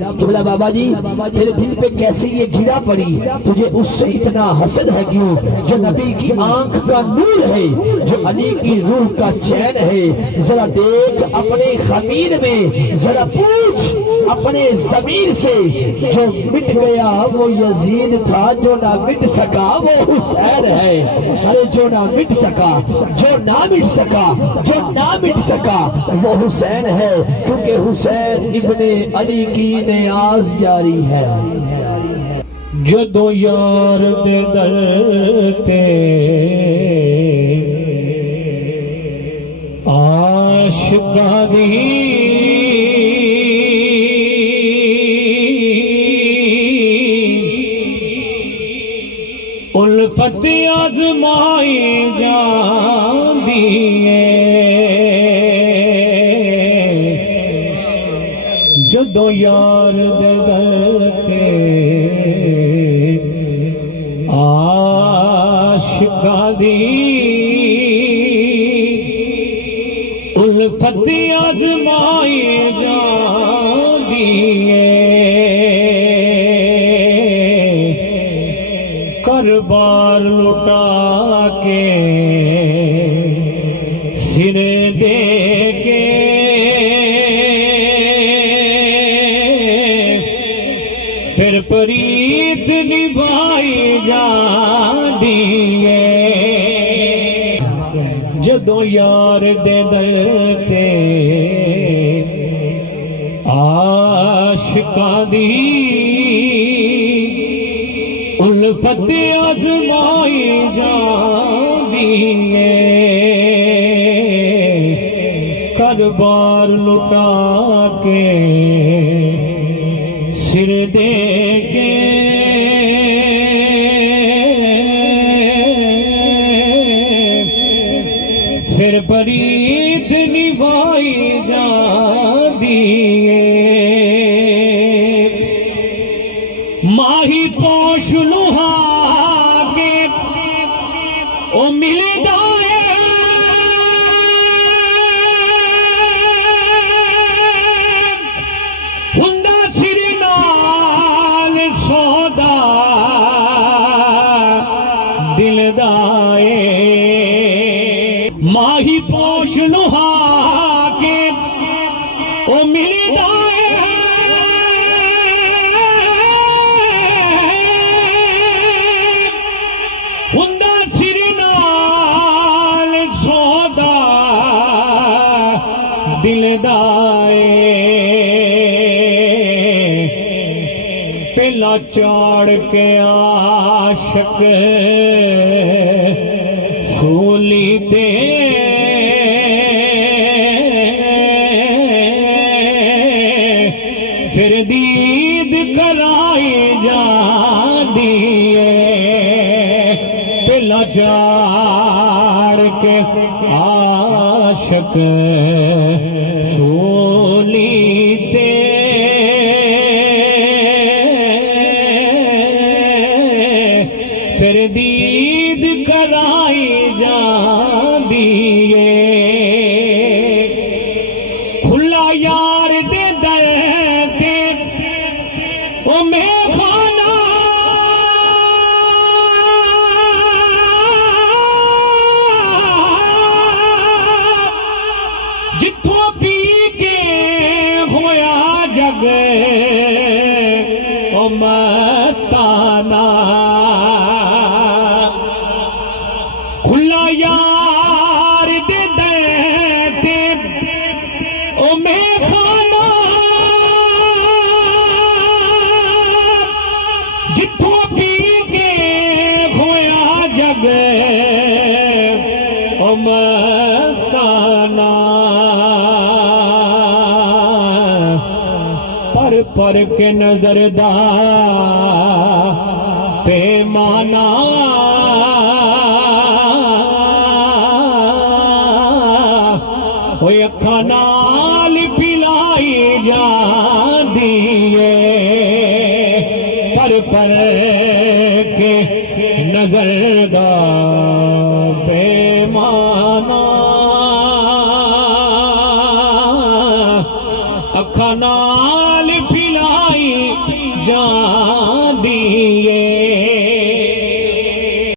बोला बाबा जी तेरे दिल पे कैसे ये गिरा पड़ी, तुझे उससे इतना हसद है क्यों? जो नबी की आंख का नूर है, जो अली की रूह का चैन है। जरा देख अपने खमीर में, जरा पूछ अपने जमीर से, जो मिट गया वो यजीद था, जो ना मिट सका वो हुसैन है। अरे जो ना मिट सका, जो ना मिट सका, जो ना मिट सका वो हुसैन है, क्योंकि हुसैन इब्ने अली की नियाज जारी है। जदों यार दे दर ते आशिकां दी उल्फत आजमाई जांदी है। जदों यार दे दर ते आशिकां दी उल्फत आजमाई जांदी है। करबार लुटा के सिरे दे के फिर प्रीत निभाई जांदी है। जदों यार दे दर ते आशिकां दी उल्फत आजमाई जांदी है। करबार लुटा के सिर दे के फिर प्रीत निभाई जांदी है। माही पोश लुहा के ओ मिलदा है। हुंदा सिर नाल सौदा दिलदा है। माही पोश लुहा के ओ मिलदा है। हुंदा सिर नाल सौदा दिलदा है। पहला चाड़ के आशिक सूली ते फिर दीद कराई जांदी है। पहला चाड़ के आशिक सूली ते फिर दीद कराई जांदी है। खुला यार दे दर ते ओ मैं खाना जिथों पी के होया जग ओ मस्ताना। खुला यार दे दे ओ मैं खाना जिथों पी के खोया जग ओ मस्ताना। पर के नजरदा पैमाना अखा नाल पिलाई जांदी है। पर के नजर दा पैमाना अखा नाल पिलाई जा